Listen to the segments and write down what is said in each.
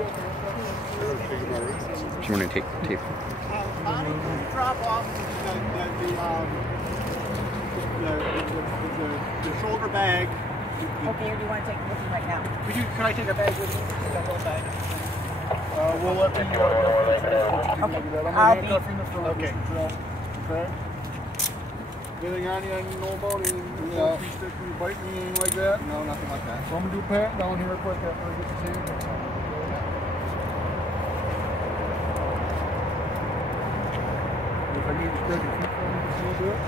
Do you want to take tape? Drop off the shoulder bag. Okay, or do you want to take it with you right now? Can I take a bag with me? Got one bag. We'll let the Okay, I'll be in the front. Okay. Okay. Anything on you I need to know about? Anything stick me, bite me, anything like that? No, nothing like that. So I'm going to do pat down here quick after I get the tape. If I need to spread your feet for me, just a little bit.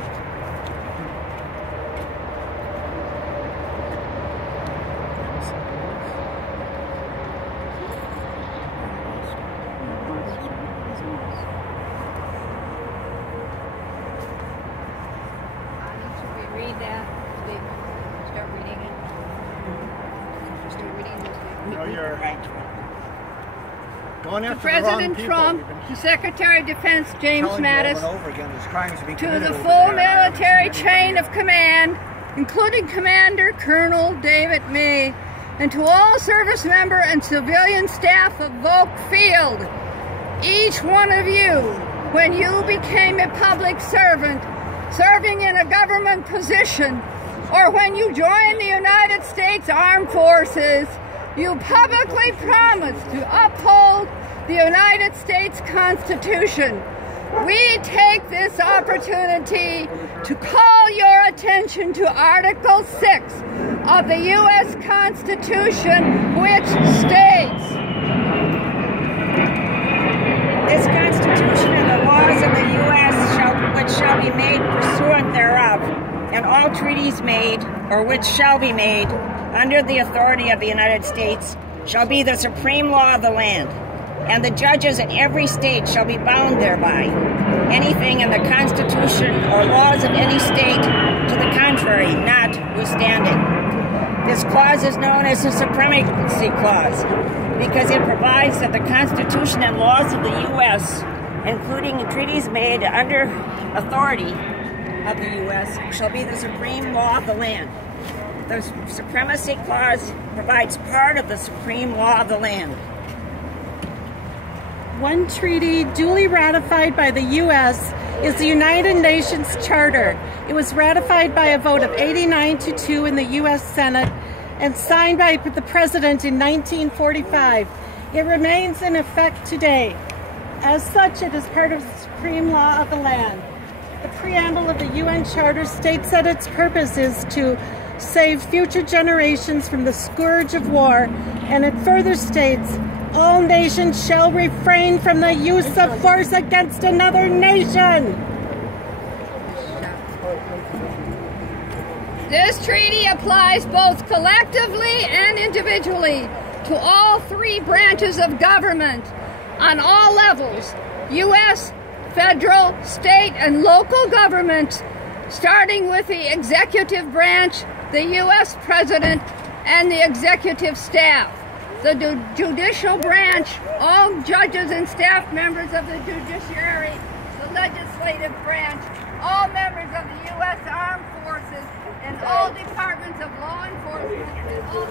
Read that. Start reading it. Start reading this. No, you're right. Going after President Trump, to Secretary of Defense James Mattis, to the full military chain of command, including Commander Colonel David May, and to all service member and civilian staff of Volk Field, each one of you, when you became a public servant, serving in a government position, or when you joined the United States Armed Forces, you publicly promised to uphold the United States Constitution. We take this opportunity to call your attention to Article 6 of the U.S. Constitution, which states, This Constitution and the laws of the U.S. which shall be made pursuant thereof, and all treaties made, or which shall be made, under the authority of the United States, shall be the supreme law of the land, and the judges in every state shall be bound thereby. Anything in the Constitution or laws of any state to the contrary notwithstanding. This clause is known as the Supremacy Clause, because it provides that the Constitution and laws of the U.S., including treaties made under authority of the U.S., shall be the supreme law of the land. The Supremacy Clause provides part of the supreme law of the land. One treaty duly ratified by the U.S. is the United Nations Charter. It was ratified by a vote of 89-2 in the U.S. Senate and signed by the President in 1945. It remains in effect today. As such, it is part of the supreme law of the land. The preamble of the UN Charter states that its purpose is to save future generations from the scourge of war, and it further states, all nations shall refrain from the use of force against another nation. this treaty applies both collectively and individually to all three branches of government on all levels, U.S., federal, state, and local governments, starting with the executive branch, the U.S. President, and the executive staff. The judicial branch, all judges and staff members of the judiciary, the legislative branch, all members of the U.S. Armed Forces, and all departments of law enforcement, and all